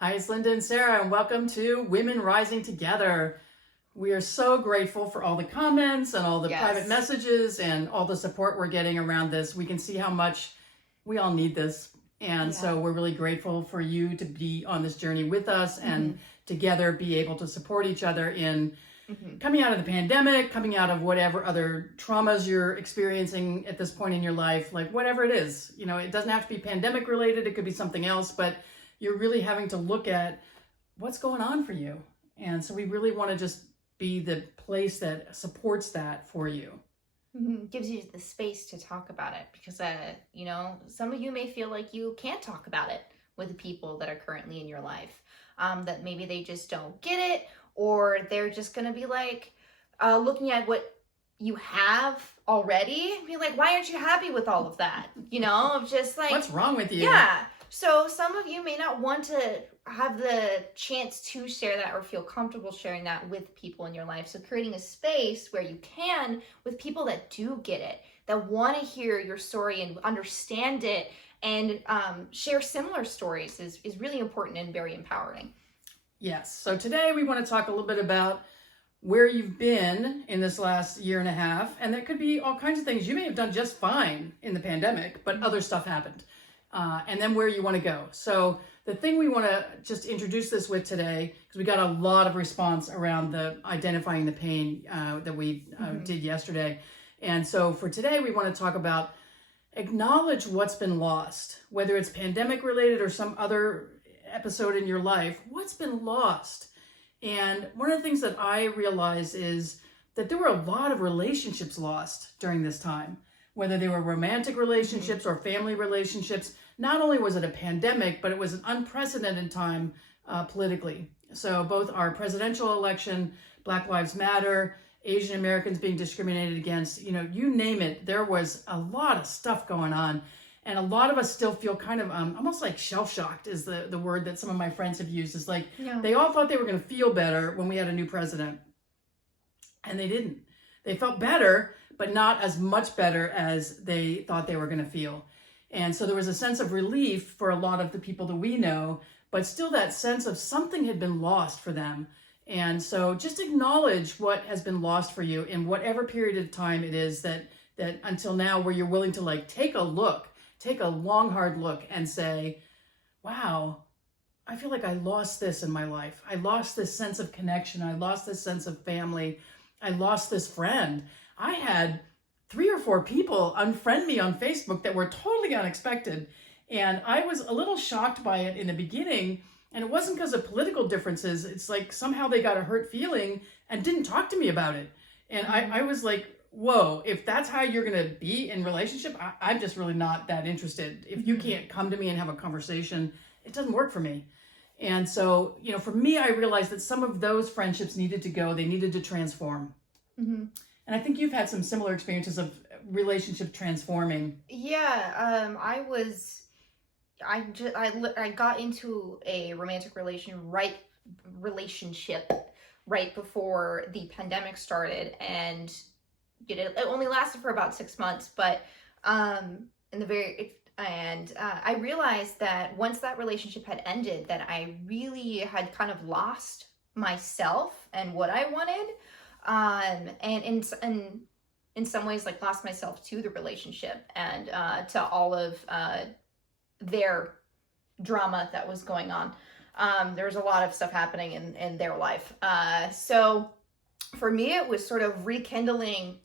Hi, it's Linda and Sarah, and welcome to Women Rising Together. We are so grateful for all the comments and all the private messages and all the support we're getting around this. We can see how much we all need this. And so we're really grateful for you to be on this journey with us and together be able to support each other in coming out of the pandemic, coming out of whatever other traumas you're experiencing at this point in your life, like whatever it is. You know, it doesn't have to be pandemic related. It could be something else, but you're really having to look at what's going on for you. And so we really want to just be the place that supports that for you. Gives you the space to talk about it because, some of you may feel like you can't talk about it with the people that are currently in your life, that maybe they just don't get it, or they're just going to be like, looking at what you have already, be like, why aren't you happy with all of that? Just like, what's wrong with you? Yeah. So some of you may not want to have the chance to share that or feel comfortable sharing that with people in your life. So creating a space where you can with people that do get it, that want to hear your story and understand it and share similar stories is really important and very empowering. Yes. So today we want to talk a little bit about where you've been in this last year and a half. And there could be all kinds of things. You may have done just fine in the pandemic, but other stuff happened. And then where you want to go. So the thing we want to just introduce this with today, because we got a lot of response around the identifying the pain that we did yesterday. And so for today, we want to talk about acknowledge what's been lost, whether it's pandemic related or some other episode in your life, what's been lost. And one of the things that I realized is that there were a lot of relationships lost during this time. Whether they were romantic relationships or family relationships. Not only was it a pandemic, but it was an unprecedented time politically. So both our presidential election, Black Lives Matter, Asian Americans being discriminated against, you name it, there was a lot of stuff going on. And a lot of us still feel kind of almost like shell-shocked is the word that some of my friends have used. Is like, they all thought they were going to feel better when we had a new president. And they didn't. They felt better, but not as much better as they thought they were going to feel. And so there was a sense of relief for a lot of the people that we know, but still that sense of something had been lost for them. And so just acknowledge what has been lost for you in whatever period of time it is that until now where you're willing to like take a long, hard look and say, wow, I feel like I lost this in my life. I lost this sense of connection. I lost this sense of family. I lost this friend. I had 3 or 4 people unfriend me on Facebook that were totally unexpected. And I was a little shocked by it in the beginning. And it wasn't because of political differences. It's like somehow they got a hurt feeling and didn't talk to me about it. And I was like, whoa, if that's how you're going to be in relationship, I'm just really not that interested. If you can't come to me and have a conversation, it doesn't work for me. And so, for me, I realized that some of those friendships needed to go. They needed to transform. And I think you've had some similar experiences of relationship transforming. Yeah, I got into a romantic relationship right before the pandemic started, and it only lasted for about 6 months. But I realized that once that relationship had ended, that I really had kind of lost myself and what I wanted. And in some ways, like, lost myself to the relationship and to all of their drama that was going on. There was a lot of stuff happening in their life. So for me, it was sort of rekindling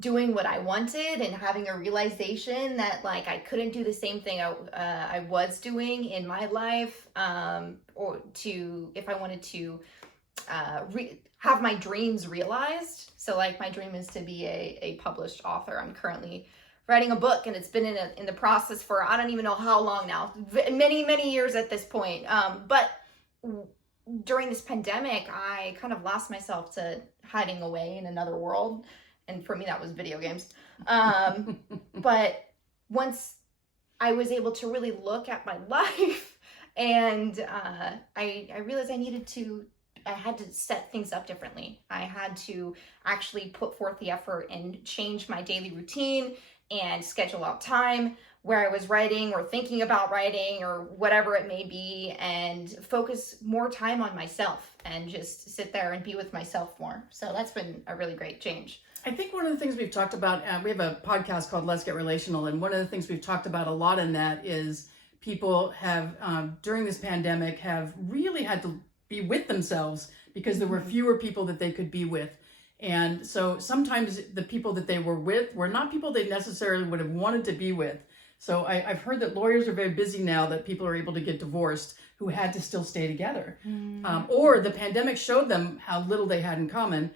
doing what I wanted and having a realization that, like, I couldn't do the same thing I was doing in my life, if I wanted to have my dreams realized. So, like, my dream is to be a published author. I'm currently writing a book, and it's been in the process for I don't even know how long now, many years at this point. But during this pandemic, I kind of lost myself to hiding away in another world, and for me that was video games. But once I was able to really look at my life, and I realized I had to set things up differently. I had to actually put forth the effort and change my daily routine and schedule out time where I was writing or thinking about writing or whatever it may be, and focus more time on myself and just sit there and be with myself more. So that's been a really great change. I think one of the things we've talked about, we have a podcast called Let's Get Relational, and one of the things we've talked about a lot in that is people have, during this pandemic, have really had to be with themselves because there were fewer people that they could be with. And so sometimes the people that they were with were not people they necessarily would have wanted to be with. So I've heard that lawyers are very busy now, that people are able to get divorced who had to still stay together. Or the pandemic showed them how little they had in common.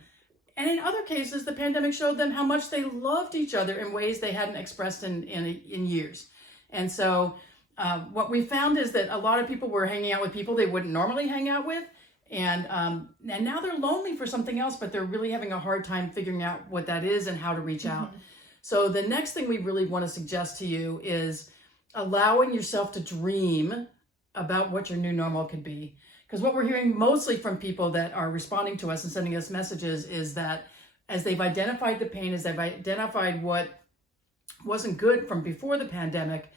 And in other cases, the pandemic showed them how much they loved each other in ways they hadn't expressed in years. And so what we found is that a lot of people were hanging out with people they wouldn't normally hang out with. And now they're lonely for something else, but they're really having a hard time figuring out what that is and how to reach out. So the next thing we really want to suggest to you is allowing yourself to dream about what your new normal could be. Because what we're hearing mostly from people that are responding to us and sending us messages is that as they've identified the pain, as they've identified what wasn't good from before the pandemic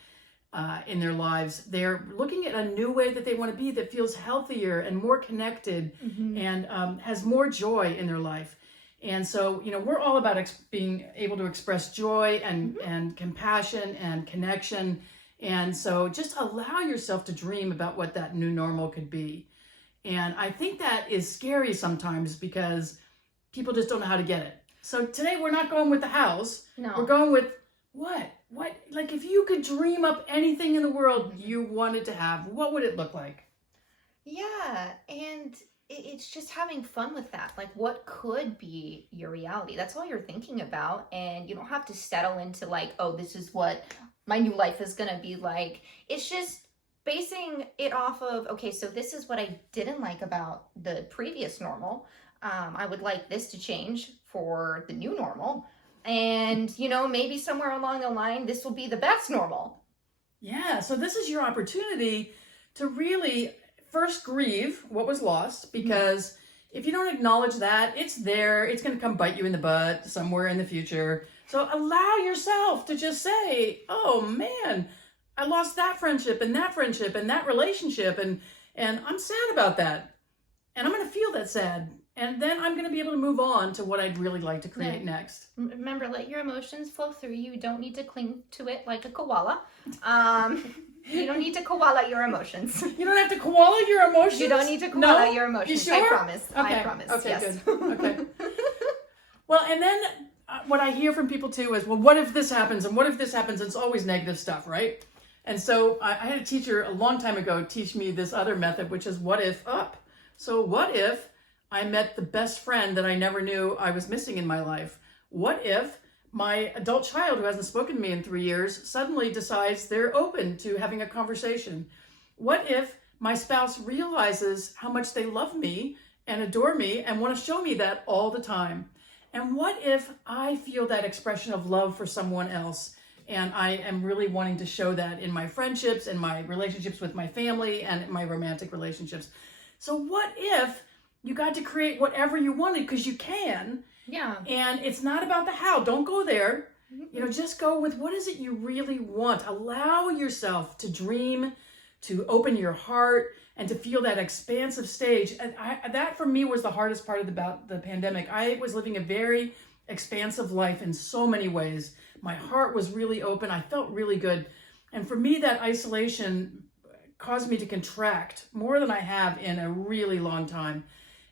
in their lives, they're looking at a new way that they want to be that feels healthier and more connected and has more joy in their life. And so, we're all about being able to express joy and compassion and connection. And so just allow yourself to dream about what that new normal could be. And I think that is scary sometimes because people just don't know how to get it. So today we're not going with the house. No. We're going with what? Like if you could dream up anything in the world you wanted to have, what would it look like? Yeah, and it's just having fun with that. Like, what could be your reality? That's all you're thinking about. And you don't have to settle into like, oh, this is what my new life is going to be like. It's just basing it off of, okay, so this is what I didn't like about the previous normal. I would like this to change for the new normal. And, maybe somewhere along the line, this will be the best normal. Yeah, so this is your opportunity to really first grieve what was lost, because if you don't acknowledge that, it's there. It's going to come bite you in the butt somewhere in the future. So allow yourself to just say, oh man, I lost that friendship and that relationship, and I'm sad about that. And I'm going to feel that sad. And then I'm going to be able to move on to what I'd really like to create next. Remember, let your emotions flow through you. You don't need to cling to it like a koala. You don't need to koala your emotions. You don't have to koala your emotions? You don't need to koala your emotions. You sure? I promise. Okay. I promise. Okay, yes. Good. Okay. Well, and then what I hear from people too is, well, what if this happens? And what if this happens? It's always negative stuff, right? And so I had a teacher a long time ago teach me this other method, which is what if up. So what if I met the best friend that I never knew I was missing in my life? What if my adult child who hasn't spoken to me in 3 years suddenly decides they're open to having a conversation? What if my spouse realizes how much they love me and adore me and want to show me that all the time? And what if I feel that expression of love for someone else and I am really wanting to show that in my friendships and my relationships with my family and my romantic relationships? So what if you got to create whatever you wanted, because you can. Yeah. And it's not about the how. Don't go there. Just go with what is it you really want. Allow yourself to dream, to open your heart, and to feel that expansive stage. And that for me was the hardest part about the pandemic. I was living a very expansive life in so many ways. My heart was really open. I felt really good. And for me, that isolation caused me to contract more than I have in a really long time.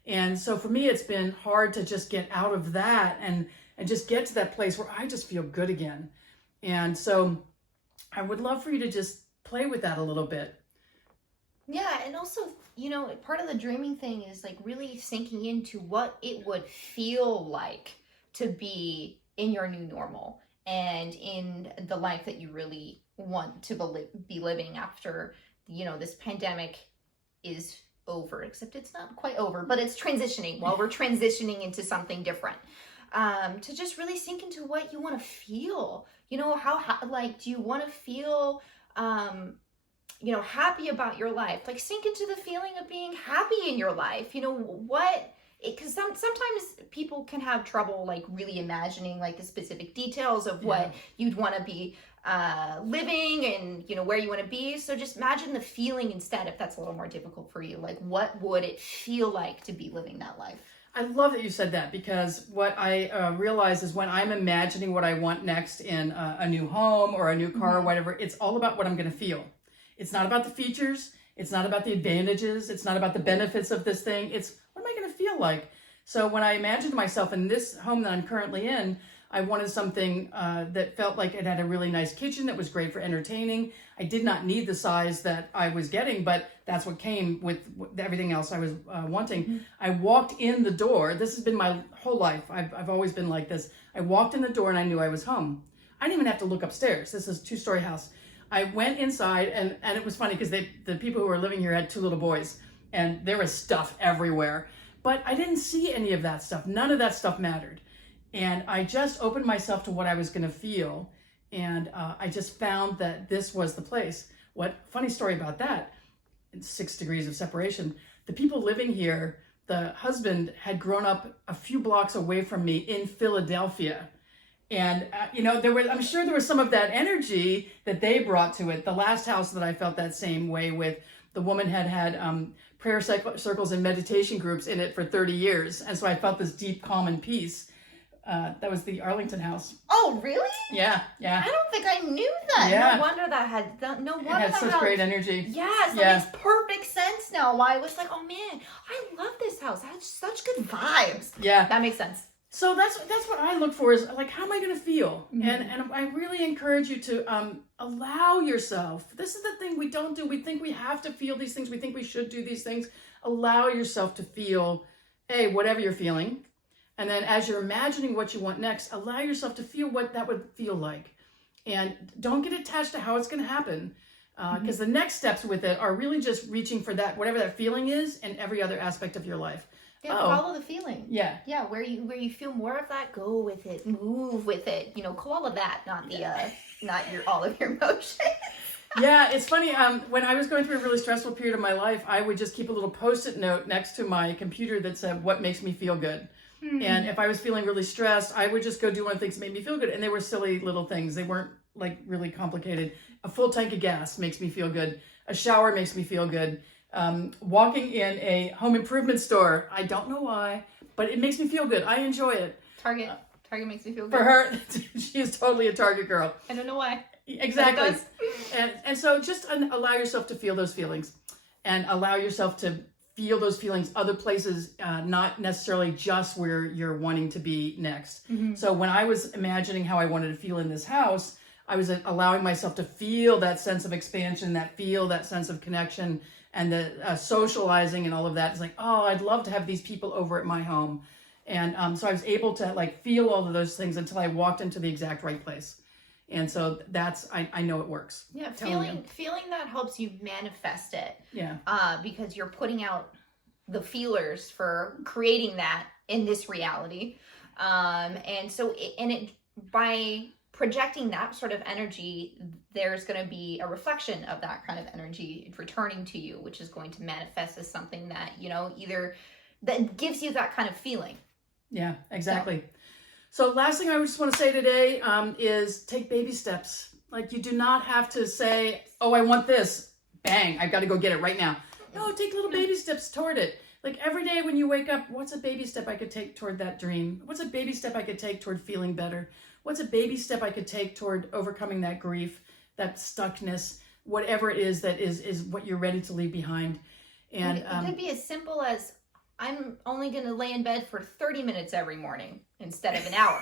And so for me, it's been hard to just get out of that and just get to that place where I just feel good again. And so I would love for you to just play with that a little bit. Yeah, and also, part of the dreaming thing is like really sinking into what it would feel like to be in your new normal and in the life that you really want to be living after, this pandemic is over, except it's not quite over, but it's transitioning while we're transitioning into something different. To just really sink into what you want to feel. How do you want to feel, happy about your life? Like, sink into the feeling of being happy in your life. Because sometimes people can have trouble like really imagining like the specific details of what you'd want to be living and, you know, where you want to be. So just imagine the feeling instead, if that's a little more difficult for you. Like, what would it feel like to be living that life? I love that you said that, because what I realize is when I'm imagining what I want next in a new home or a new car or whatever, it's all about what I'm going to feel. It's not about the features. It's not about the advantages. It's not about the benefits of this thing. It's what am I going to feel like? So when I imagined myself in this home that I'm currently in, I wanted something that felt like it had a really nice kitchen that was great for entertaining. I did not need the size that I was getting, but that's what came with everything else I was wanting. I walked in the door. This has been my whole life. I've always been like this. I walked in the door and I knew I was home. I didn't even have to look upstairs. This is a 2-story house. I went inside and it was funny because the people who were living here had 2 little boys and there was stuff everywhere. But I didn't see any of that stuff. None of that stuff mattered. And I just opened myself to what I was going to feel. And I just found that this was the place. Funny story about that, 6 degrees of separation. The people living here, the husband had grown up a few blocks away from me in Philadelphia. And, you know, I'm sure there was some of that energy that they brought to it. The last house that I felt that same way with, the woman had prayer circles and meditation groups in it for 30 years. And so I felt this deep calm and peace. That was the Arlington house. Oh, really? Yeah. I don't think I knew that. Yeah. No wonder that had It had such great energy. Yes, that makes perfect sense now. Why I was like, oh man, I love this house. It had such good vibes. Yeah. That makes sense. So that's what I look for, is like, how am I going to feel? And I really encourage you to allow yourself. This is the thing we don't do. We think we have to feel these things. We think we should do these things. Allow yourself to feel, whatever you're feeling. And then as you're imagining what you want next, allow yourself to feel what that would feel like. And don't get attached to how it's going to happen. Because the next steps with it are really just reaching for that, whatever that feeling is, in every other aspect of your life. Yeah, follow the feeling. Yeah. Yeah, where you feel more of that, go with it, move with it. You know, all of that, not all of your emotions. Yeah, it's funny. When I was going through a really stressful period of my life, I would just keep a little Post-it note next to my computer that said, what makes me feel good? And if I was feeling really stressed, I would just go do one of the things that made me feel good. And they were silly little things. They weren't like really complicated. A full tank of gas makes me feel good. A shower makes me feel good. Walking in a home improvement store, I don't know why, but it makes me feel good. I enjoy it. Target makes me feel good. For her, she is totally a Target girl. I don't know why. Exactly. And so just allow yourself to feel those feelings, and allow yourself to feel those feelings other places, not necessarily just where you're wanting to be next. So when I was imagining how I wanted to feel in this house, I was allowing myself to feel that sense of expansion, that sense of connection, and the socializing and all of that. It's like, oh, I'd love to have these people over at my home. And so I was able to like feel all of those things until I walked into the exact right place. And so I know it works. Yeah, feeling that helps you manifest it. Yeah. Because you're putting out the feelers for creating that in this reality. And so by projecting that sort of energy, there's going to be a reflection of that kind of energy returning to you, which is going to manifest as something that, you know, either that gives you that kind of feeling. Yeah, exactly. So last thing I just want to say today is take baby steps. Like, you do not have to say, oh, I want this. Bang, I've got to go get it right now. No, take little baby steps toward it. Like every day when you wake up, what's a baby step I could take toward that dream? What's a baby step I could take toward feeling better? What's a baby step I could take toward overcoming that grief, that stuckness, whatever it is that is what you're ready to leave behind. And it could be as simple as, I'm only going to lay in bed for 30 minutes every morning instead of an hour.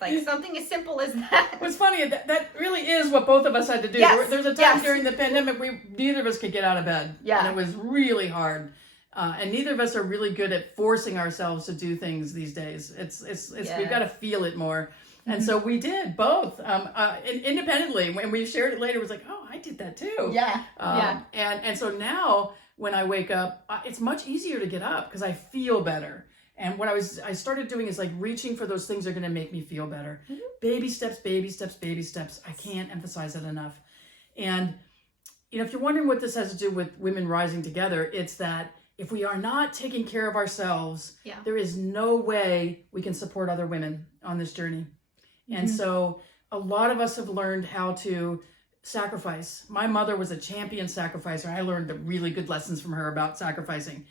Like something as simple as that. What's funny, that really is what both of us had to do. Yes. There's a time during the pandemic neither of us could get out of bed. Yeah. And it was really hard. And neither of us are really good at forcing ourselves to do things these days. We've got to feel it more. And so we did both independently. When we shared it later, it was like, oh, I did that too. Yeah. And so now when I wake up, it's much easier to get up because I feel better. And what I started doing is like reaching for those things that are going to make me feel better. Baby steps, baby steps, baby steps. I can't emphasize it enough. And, you know, if you're wondering what this has to do with women rising together, it's that if we are not taking care of ourselves, there is no way we can support other women on this journey. And so a lot of us have learned how to sacrifice. My mother was a champion sacrificer. I learned the really good lessons from her about sacrificing.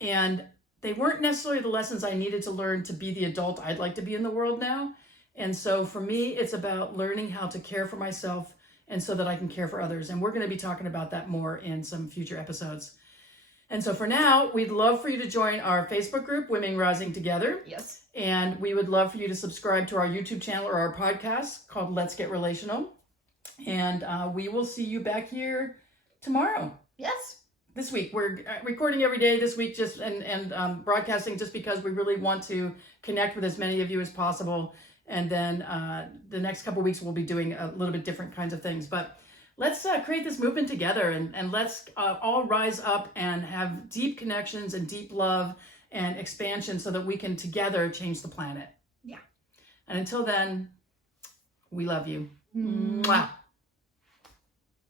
And they weren't necessarily the lessons I needed to learn to be the adult I'd like to be in the world now. And so for me, it's about learning how to care for myself and so that I can care for others. And we're going to be talking about that more in some future episodes. And so for now, we'd love for you to join our Facebook group, Women Rising Together. Yes. And we would love for you to subscribe to our YouTube channel or our podcast called Let's Get Relational. And we will see you back here tomorrow. Yes. This week. We're recording every day this week just and broadcasting just because we really want to connect with as many of you as possible. And then the next couple of weeks we'll be doing a little bit different kinds of things. But let's create this movement together and let's all rise up and have deep connections and deep love and expansion so that we can together change the planet. Yeah. And until then, we love you. Mm. Mwah.